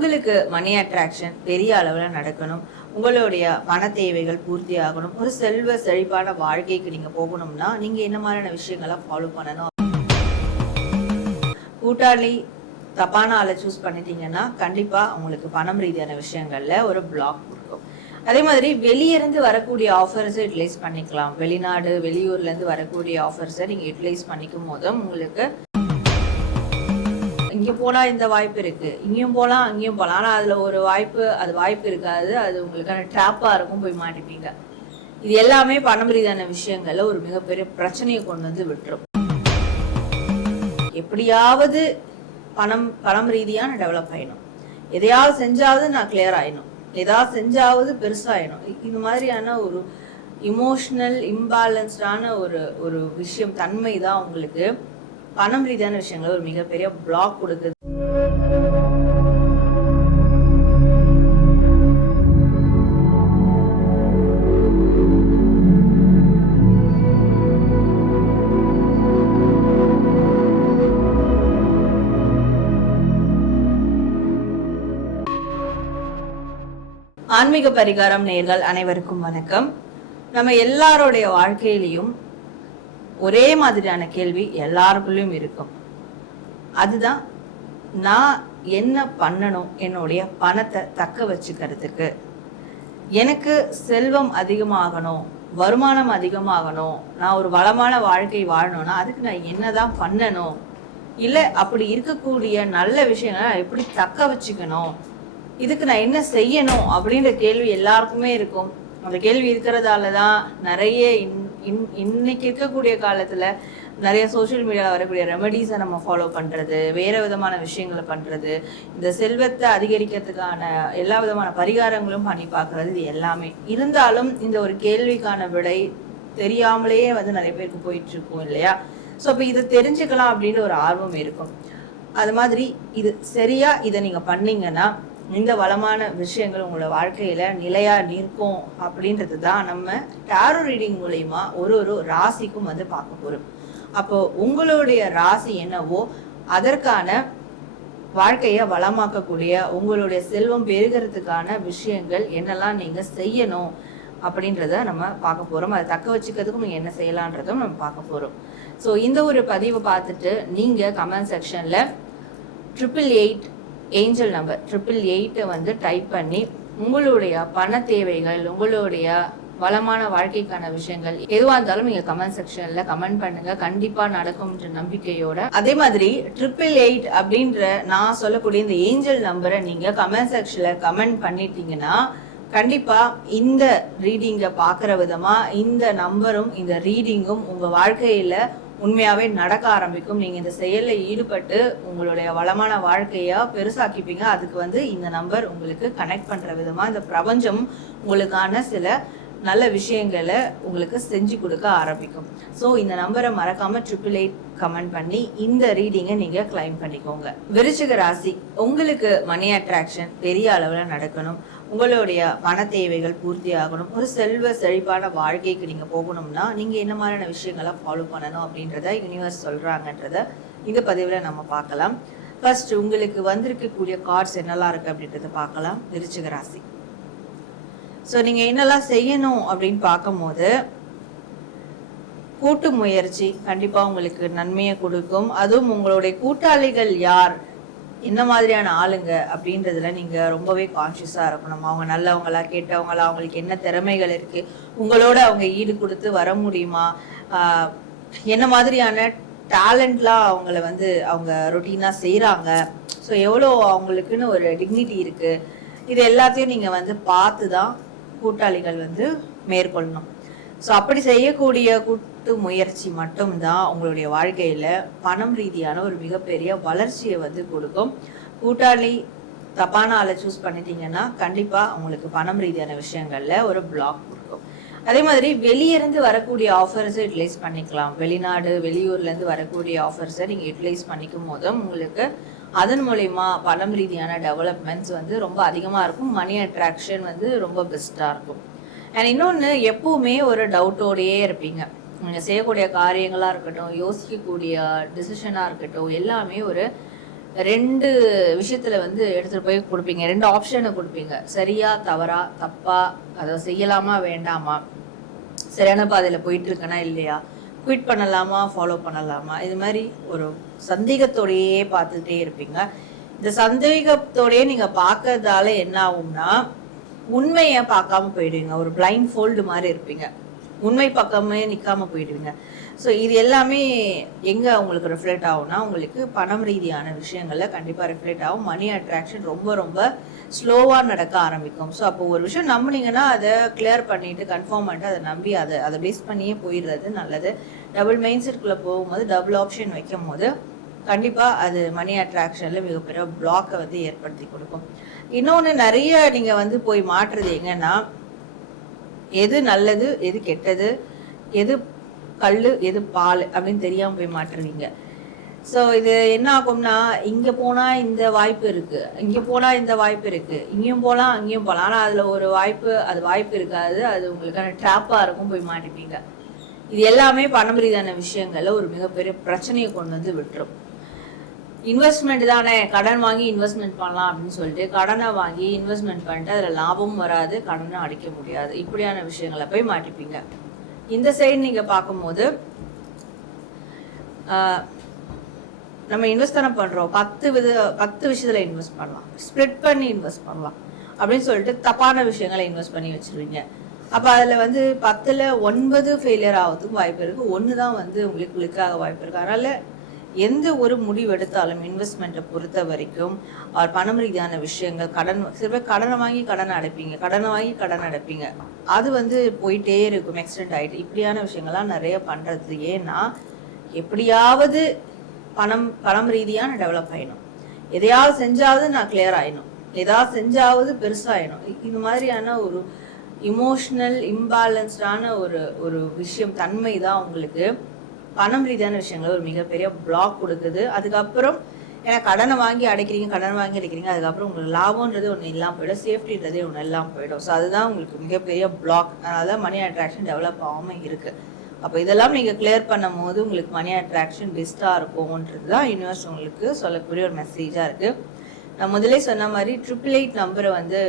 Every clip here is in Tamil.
உங்களுக்கு மணி அட்ராக்ஷன் பெரிய அளவில் நடக்கணும், உங்களுடைய பண தேவைகள் பூர்த்தி ஆகணும், ஒரு செல்வ செழிப்பான வாழ்க்கைக்கு நீங்கள் போகணும்னா நீங்கள் என்ன மாதிரியான விஷயங்களை ஃபாலோ பண்ணணும். கூட்டாளி தப்பான ஆளை சூஸ் பண்ணிட்டீங்கன்னா கண்டிப்பாக உங்களுக்கு பணம் ரீதியான விஷயங்கள்ல ஒரு பிளாக் கொடுக்கும். அதே மாதிரி வெளியிருந்து வரக்கூடிய ஆஃபர்ஸை யூட்டிலைஸ் பண்ணிக்கலாம். வெளிநாடு வெளியூர்லேருந்து வரக்கூடிய ஆஃபர்ஸை நீங்கள் யூட்டிலைஸ் பண்ணிக்கும் போதும் உங்களுக்கு இங்கே போனால் இந்த வாய்ப்பு இருக்குது, இங்கேயும் போகலாம் அங்கேயும் போகலாம், ஆனால் அதில் ஒரு வாய்ப்பு இருக்காது, அது உங்களுக்கான ட்ராப்பாக இருக்கும், போய் மாட்டிப்பீங்க. இது எல்லாமே பணம் ரீதியான விஷயங்கள்ல ஒரு மிகப்பெரிய பிரச்சனையை கொண்டு வந்து விட்டுரும். எப்படியாவது பணம் ரீதியாக நான் டெவலப் ஆயிடும், எதையாவது செஞ்சாவது நான் கிளியர் ஆயிடும், ஏதாவது செஞ்சாவது பெருசாயிடும். இந்த மாதிரியான ஒரு இமோஷனல் இம்பேலன்ஸ்டான ஒரு விஷயம் தன்மை தான் உங்களுக்கு பணம் ரீதியான விஷயங்கள் ஒரு மிகப்பெரிய பிளாக் கொடுக்குது. ஆன்மீக பரிகாரம் நேயர்கள் அனைவருக்கும் வணக்கம். நம்ம எல்லாருடைய வாழ்க்கையிலையும் ஒரே மாதிரியான கேள்வி எல்லாருக்குள்ளயும் இருக்கும். அதுதான், நான் என்ன பண்ணணும் என்னுடைய பணத்தை தக்க வச்சுக்கிறதுக்கு? எனக்கு செல்வம் அதிகமாகணும், வருமானம் அதிகமாகணும், நான் ஒரு வளமான வாழ்க்கை வாழணும்னா அதுக்கு நான் என்னதான் பண்ணணும், இல்லை அப்படி இருக்கக்கூடிய நல்ல விஷயங்களை நான் எப்படி தக்க வச்சுக்கணும், இதுக்கு நான் என்ன செய்யணும் அப்படின்ற கேள்வி எல்லாருக்குமே இருக்கும். அந்த கேள்வி இருக்கிறதால தான் நிறைய இன்னைக்கு இருக்கக்கூடிய காலத்துல நிறைய சோசியல் மீடியாவில் வரக்கூடிய ரெமடிஸை நம்ம ஃபாலோ பண்றது, வேற விதமான விஷயங்களை பண்றது, இந்த செல்வத்தை அதிகரிக்கிறதுக்கான எல்லா விதமான பரிகாரங்களும் பண்ணி பார்க்கறது, இது எல்லாமே இருந்தாலும் இந்த ஒரு கேள்விக்கான விடை தெரியாமலேயே நிறைய பேருக்கு போயிட்டு இருக்கும் இல்லையா? ஸோ அப்போ இதை தெரிஞ்சுக்கலாம் அப்படின்ற ஒரு ஆர்வம் இருக்கும். அது மாதிரி இது சரியா இதை நீங்க பண்ணீங்கன்னா இந்த வளமான விஷயங்கள் உங்களோட வாழ்க்கையில நிலையா நிற்கும் அப்படின்றது தான் நம்ம டாரோ ரீடிங் மூலயமா ஒரு ராசிக்கும் பார்க்க போறோம். அப்போ உங்களுடைய ராசி என்னவோ அதற்கான வாழ்க்கைய வளமாக்கக்கூடிய உங்களுடைய செல்வம் பெருகிறதுக்கான விஷயங்கள் என்னெல்லாம் நீங்க செய்யணும் அப்படின்றத நம்ம பார்க்க போறோம். அதை தக்க வச்சுக்கிறதுக்கும் நீங்க என்ன செய்யலான்றதும் நம்ம பார்க்க போறோம். ஸோ இந்த ஒரு பதிவை பார்த்துட்டு நீங்க கமெண்ட் செக்ஷன்ல 888 ஏஞ்சல் நம்பர் 888 டைப் பண்ணி உங்களுடைய பண தேவைகள், உங்களுடைய வளமான வாழ்க்கைக்கான விஷயங்கள் எதுவாக இருந்தாலும் நீங்க கமெண்ட் செக்ஷன்ல கமெண்ட் பண்ணுங்க. கண்டிப்பா நடக்கும்ன்ற நம்பிக்கையோட. அதே மாதிரி 888 அப்படின்ற நான் சொல்லக்கூடிய இந்த ஏஞ்சல் நம்பரை நீங்க கமெண்ட் செக்ஷன்ல கமெண்ட் பண்ணிட்டீங்கன்னா கண்டிப்பா இந்த ரீடிங்க பாக்குற விதமா இந்த நம்பரும் இந்த ரீடிங்கும் உங்க வாழ்க்கையில உண்மையாவே நடக்க ஆரம்பிக்கும். நீங்க இந்த செயல்ல ஈடுபட்டு உங்களுடைய வளமான வாழ்க்கையா பெருசாக்கிப்பீங்க. அதுக்கு இந்த நம்பர் உங்களுக்கு கனெக்ட் பண்ற விதமா இந்த பிரபஞ்சம் உங்களுக்கான சில நல்ல விஷயங்களை உங்களுக்கு செஞ்சு கொடுக்க ஆரம்பிக்கும். ஸோ இந்த நம்பரை மறக்காம 888 கமெண்ட் பண்ணி இந்த ரீடிங்கை நீங்க கிளைம் பண்ணிக்கோங்க. விருச்சிக ராசி, உங்களுக்கு மணி அட்ராக்ஷன் பெரிய அளவுல நடக்கணும், உங்களுடைய பண தேவைகள் பூர்த்தி ஆகணும், ஒரு செல்வ செழிப்பான வாழ்க்கைக்கு நீங்க போகணும்னா நீங்க என்ன மாதிரியான விஷயங்களை ஃபாலோ பண்ணணும் அப்படின்றத யூனிவர்ஸ் சொல்றாங்கன்றத இந்த பதிவுல நம்ம பார்க்கலாம். ஃபர்ஸ்ட் உங்களுக்கு வந்திருக்கக்கூடிய கார்ட்ஸ் என்னெல்லாம் இருக்கு அப்படின்றத பார்க்கலாம். விருச்சிக ராசி, ஸோ நீங்க என்னெல்லாம் செய்யணும் அப்படின்னு பார்க்கும்போது கூட்டு முயற்சி கண்டிப்பா உங்களுக்கு நன்மையை கொடுக்கும். அதுவும் உங்களுடைய கூட்டாளிகள் யார், என்ன மாதிரியான ஆளுங்க அப்படின்றதுல நீங்க ரொம்பவே கான்சியஸா இருக்கணும். அவங்க நல்லவங்களா கேட்டவங்களா, அவங்களுக்கு என்ன திறமைகள் இருக்கு, உங்களோட அவங்க ஈடு கொடுத்து வர முடியுமா, என்ன மாதிரியான டேலண்ட்லாம் அவங்கள அவங்க ரொட்டீனா செய்யறாங்க, ஸோ எவ்வளோ அவங்களுக்குன்னு ஒரு டிக்னிட்டி இருக்கு, இது எல்லாத்தையும் நீங்க பார்த்து தான் கூட்டாளிகள் மேற்கொள்ளணும். ஸோ அப்படி செய்யக்கூடிய கூட்டு முயற்சி மட்டும்தான் உங்களுடைய வாழ்க்கையில பணம் ரீதியான ஒரு மிகப்பெரிய வளர்ச்சியை கொடுக்கும். கூட்டாளி தப்பான ஆளை சூஸ் பண்ணிட்டீங்கன்னா கண்டிப்பா உங்களுக்கு பணம் ரீதியான விஷயங்கள்ல ஒரு பிளாக் கொடுக்கும். அதே மாதிரி வெளியிருந்து வரக்கூடிய ஆஃபர்ஸை யூட்டிலைஸ் பண்ணிக்கலாம். வெளிநாடு வெளியூர்ல இருந்து வரக்கூடிய ஆஃபர்ஸை நீங்க யூட்டிலைஸ் பண்ணிக்கும் போதும் உங்களுக்கு அதன் மூலயமா பணம் ரீதியான டெவலப்மெண்ட்ஸ் ரொம்ப அதிகமா இருக்கும். மணி அட்ராக்ஷன் ரொம்ப பெஸ்டா இருக்கும். அண்ட் இன்னொன்று, எப்பவுமே ஒரு டவுட்டோடையே இருப்பீங்க. நீங்கள் செய்யக்கூடிய காரியங்களாக இருக்கட்டும், யோசிக்கக்கூடிய டிசிஷனாக இருக்கட்டும், எல்லாமே ஒரு 2 விஷயத்துல வந்து எடுத்துட்டு போய் கொடுப்பீங்க. 2 ஆப்ஷனை கொடுப்பீங்க. சரியா தவறா, தப்பா, அதை செய்யலாமா வேண்டாமா, சரியான பாதையில போயிட்டு இருக்கனா இல்லையா, குவிட் பண்ணலாமா ஃபாலோ பண்ணலாமா, இது மாதிரி ஒரு சந்தேகத்தோடையே பார்த்துட்டே இருப்பீங்க. இந்த சந்தேகத்தோடயே நீங்க பார்க்கறதால என்ன ஆகும்னா உண்மையை பார்க்காம போயிடுவீங்க. ஒரு பிளைண்ட் ஃபோல்டு மாதிரி இருப்பீங்க. உண்மை பக்கமே நிற்காம போயிடுவீங்க. ஸோ இது எல்லாமே எங்கே உங்களுக்கு ரிஃப்ளெக்ட் ஆகும்னா உங்களுக்கு பணம் ரீதியான விஷயங்களில் கண்டிப்பாக ரிஃப்ளெக்ட் ஆகும். மணி அட்ராக்ஷன் ரொம்ப ரொம்ப ஸ்லோவாக நடக்க ஆரம்பிக்கும். ஸோ அப்போ ஒரு விஷயம் நம்பினீங்கன்னா அதை கிளியர் பண்ணிட்டு கன்ஃபார்ம் பண்ணிட்டு அதை நம்பி அதை பேஸ் பண்ணியே போயிடுறது நல்லது. டபுள் மைண்ட் செட்குள்ளே போகும்போது டபுள் ஆப்ஷன் வைக்கும் போது கண்டிப்பாக அது மணி அட்ராக்ஷனில் மிகப்பெரிய பிளாக்கை வந்து ஏற்படுத்தி கொடுக்கும். இன்னொன்று நிறைய நீங்கள் வந்து போய் மாற்றுறது எங்கன்னா எது நல்லது எது கெட்டது, எது கல் எது பால் அப்படின்னு தெரியாமல் போய் மாற்றுவீங்க. ஸோ இது என்ன ஆகும்னா இங்கே போனால் இந்த வாய்ப்பு இருக்குது, இங்கே போனால் இந்த வாய்ப்பு இருக்குது, இங்கேயும் போகலாம் அங்கேயும் போகலாம், ஆனால் அதில் ஒரு வாய்ப்பு அது வாய்ப்பு இருக்காது, அது உங்களுக்கான ட்ராப்பாக இருக்கும், போய் மாட்டிப்பீங்க. இது எல்லாமே பணம் ரீதியான விஷயங்கள்ல ஒரு மிகப்பெரிய பிரச்சனையை கொண்டு வந்து விட்டுரும். இன்வெஸ்ட்மெண்ட் தானே, கடன் வாங்கி இன்வெஸ்ட்மெண்ட் பண்ணலாம் அப்படின்னு சொல்லிட்டு கடனை வாங்கி இன்வெஸ்ட்மெண்ட் பண்ணிட்டு அதில் லாபமும் வராது, கடனை அடைக்க முடியாது, இப்படியான விஷயங்களை போய் மாட்டிப்பீங்க. இந்த சைடு நீங்கள் பார்க்கும்போது நம்ம இன்வெஸ்ட் தானே பண்ணுறோம், 10 விஷயத்தில் இன்வெஸ்ட் பண்ணலாம், ஸ்ப்ளிட் பண்ணி இன்வெஸ்ட் பண்ணலாம் அப்படின்னு சொல்லிட்டு தப்பான விஷயங்களை இன்வெஸ்ட் பண்ணி வச்சுருவீங்க. அப்போ அதில் வந்து 10ல் 9 ஃபெயிலியர் ஆகிறதுக்கும் வாய்ப்பு இருக்குது, 1 தான் வந்து உங்களுக்கு கிளிக்காக வாய்ப்பு இருக்குது. அதனால் எந்த ஒரு முடிவு எடுத்தாலும் இன்வெஸ்ட்மெண்ட்டை பொறுத்த வரைக்கும் அவர் பணம் ரீதியான விஷயங்கள், சில பேர் கடனை வாங்கி கடனை அடைப்பீங்க, அது வந்து போயிட்டே இருக்கும், எக்ஸ்டெண்ட் ஆகிட்டு. இப்படியான விஷயங்கள்லாம் நிறைய பண்ணுறது. ஏன்னா எப்படியாவது பணம் ரீதியாக நான் டெவலப் ஆகிடும், எதையாவது செஞ்சாவது நான் கிளியர் ஆகிடும், எதாவது செஞ்சாவது பெருசாகிடும். இந்த மாதிரியான ஒரு இமோஷ்னல் இம்பேலன்ஸ்டான ஒரு விஷயம் தன்மை தான் உங்களுக்கு பணம் ரீதியான விஷயங்கள் ஒரு மிகப்பெரிய பிளாக் கொடுக்குது. அதுக்கப்புறம் ஏன்னா கடனை வாங்கி அடைக்கிறீங்க, அதுக்கப்புறம் உங்களுக்கு லாபம்ன்றது ஒன்று இல்லாமல் போயிடும், சேஃப்டின்றதே ஒன்று இல்லாமல் போயிடும். ஸோ அதுதான் உங்களுக்கு மிகப்பெரிய பிளாக். அதனால மணி அட்ராக்ஷன் டெவலப் ஆகாமல் இருக்குது. அப்போ இதெல்லாம் நீங்கள் கிளியர் பண்ணும் போது உங்களுக்கு மணி அட்ராக்ஷன் பெஸ்ட்டாக இருக்கும்ன்றது தான் யூனிவர்ஸ் உங்களுக்கு சொல்லக்கூடிய ஒரு மெசேஜாக இருக்குது. நான் முதலே சொன்ன மாதிரி 888 நம்பரை வந்து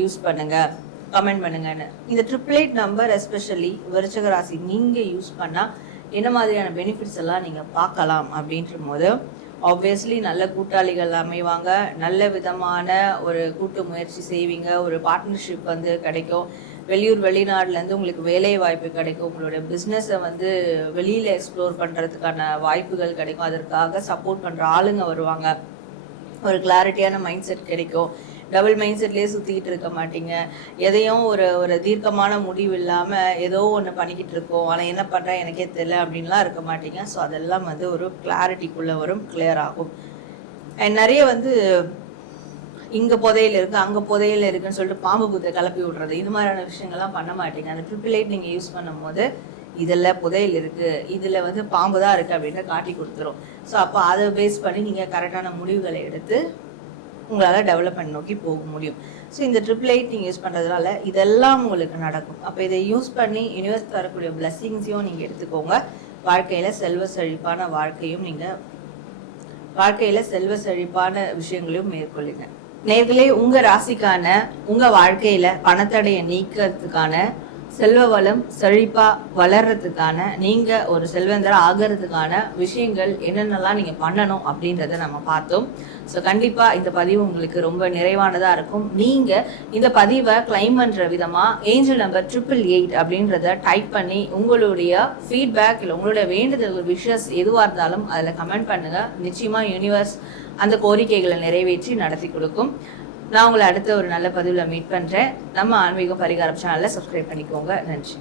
யூஸ் பண்ணுங்கள், கமெண்ட் பண்ணுங்கன்னு. இந்த 888 நம்பர் எஸ்பெஷலி விருச்சிக ராசி நீங்கள் யூஸ் பண்ணால் என்ன மாதிரியான பெனிஃபிட்ஸ் எல்லாம் நீங்கள் பார்க்கலாம் அப்படின்ற போது ஆப்வியஸ்லி நல்ல கூட்டாளிகள் அமைவாங்க, நல்ல விதமான ஒரு கூட்டு முயற்சி செய்வீங்க, ஒரு பார்ட்னர்ஷிப் வந்து கிடைக்கும், வெளியூர் வெளிநாடுலேருந்து உங்களுக்கு வேலை வாய்ப்பு கிடைக்கும், உங்களுடைய பிஸ்னஸை வந்து வெளியில் எக்ஸ்ப்ளோர் பண்ணுறதுக்கான வாய்ப்புகள் கிடைக்கும், அதற்காக சப்போர்ட் பண்ணுற ஆளுங்க வருவாங்க, ஒரு கிளாரிட்டியான மைண்ட் செட் கிடைக்கும், டபுள் மைண்ட் செட்லேயே சுற்றிக்கிட்டு இருக்க மாட்டீங்க, எதையும் ஒரு தீர்க்கமான முடிவு இல்லாமல் ஏதோ ஒன்று பண்ணிக்கிட்டு இருக்கோம், ஆனால் என்ன பண்ணுறேன் எனக்கே தெரியல அப்படின்லாம் இருக்க மாட்டீங்க. ஸோ அதெல்லாம் வந்து ஒரு கிளாரிட்டிக்குள்ளே வரும், கிளியர் ஆகும். அண்ட் நிறைய வந்து இங்கே புதையில் இருக்குது அங்கே புதையில் இருக்குன்னு சொல்லிட்டு பாம்பு புத்தை கிளப்பி விட்றது, இது மாதிரியான விஷயங்கள்லாம் பண்ண மாட்டீங்க. அந்த 888 நீங்கள் யூஸ் பண்ணும் போது இதில் புதையல் இருக்குது, இதில் வந்து பாம்பு தான் இருக்குது அப்படின்னு காட்டி கொடுத்துரும். ஸோ அப்போ அதை பேஸ் பண்ணி நீங்கள் கரெக்டான முடிவுகளை எடுத்து உங்களால் டெவலப்மெண்ட் நோக்கி போக முடியும். ஸோ இந்த 888 நீங்கள் யூஸ் பண்ணுறதுனால இதெல்லாம் உங்களுக்கு நடக்கும். அப்போ இதை யூஸ் பண்ணி யூனிவர்ஸ் தரக்கூடிய பிளெஸ்ஸிங்ஸையும் நீங்கள் எடுத்துக்கோங்க. வாழ்க்கையில் செல்வ செழிப்பான விஷயங்களையும் மேற்கொள்ளுங்க. நேர்களே, உங்கள் ராசிக்கான உங்கள் வாழ்க்கையில் பணத்தடையை நீக்கிறதுக்கான, செல்வ வளம் செழிப்பாக வளர்கிறதுக்கான, நீங்கள் ஒரு செல்வந்தராக ஆகிறதுக்கான விஷயங்கள் என்னென்னலாம் நீங்கள் பண்ணணும் அப்படின்றத நம்ம பார்த்தோம். ஸோ கண்டிப்பாக இந்த பதிவு உங்களுக்கு ரொம்ப நிறைவானதாக இருக்கும். நீங்கள் இந்த பதிவை கிளைம் பண்ணுற விதமாக ஏஞ்சல் நம்பர் 888 அப்படின்றத டைப் பண்ணி உங்களுடைய ஃபீட்பேக் இல்லை உங்களுடைய வேண்டுதல் விஷஸ் எதுவாக இருந்தாலும் அதில் கமெண்ட் பண்ணுங்கள். நிச்சயமாக யூனிவர்ஸ் அந்த கோரிக்கைகளை நிறைவேற்றி நடத்தி கொடுக்கும். நான் உங்களை அடுத்த ஒரு நல்ல பதிவில் மீட் பண்ணுறேன். நம்ம ஆன்மீக பரிகாரம் சேனலை சப்ஸ்கிரைப் பண்ணிக்கோங்க. நன்றி.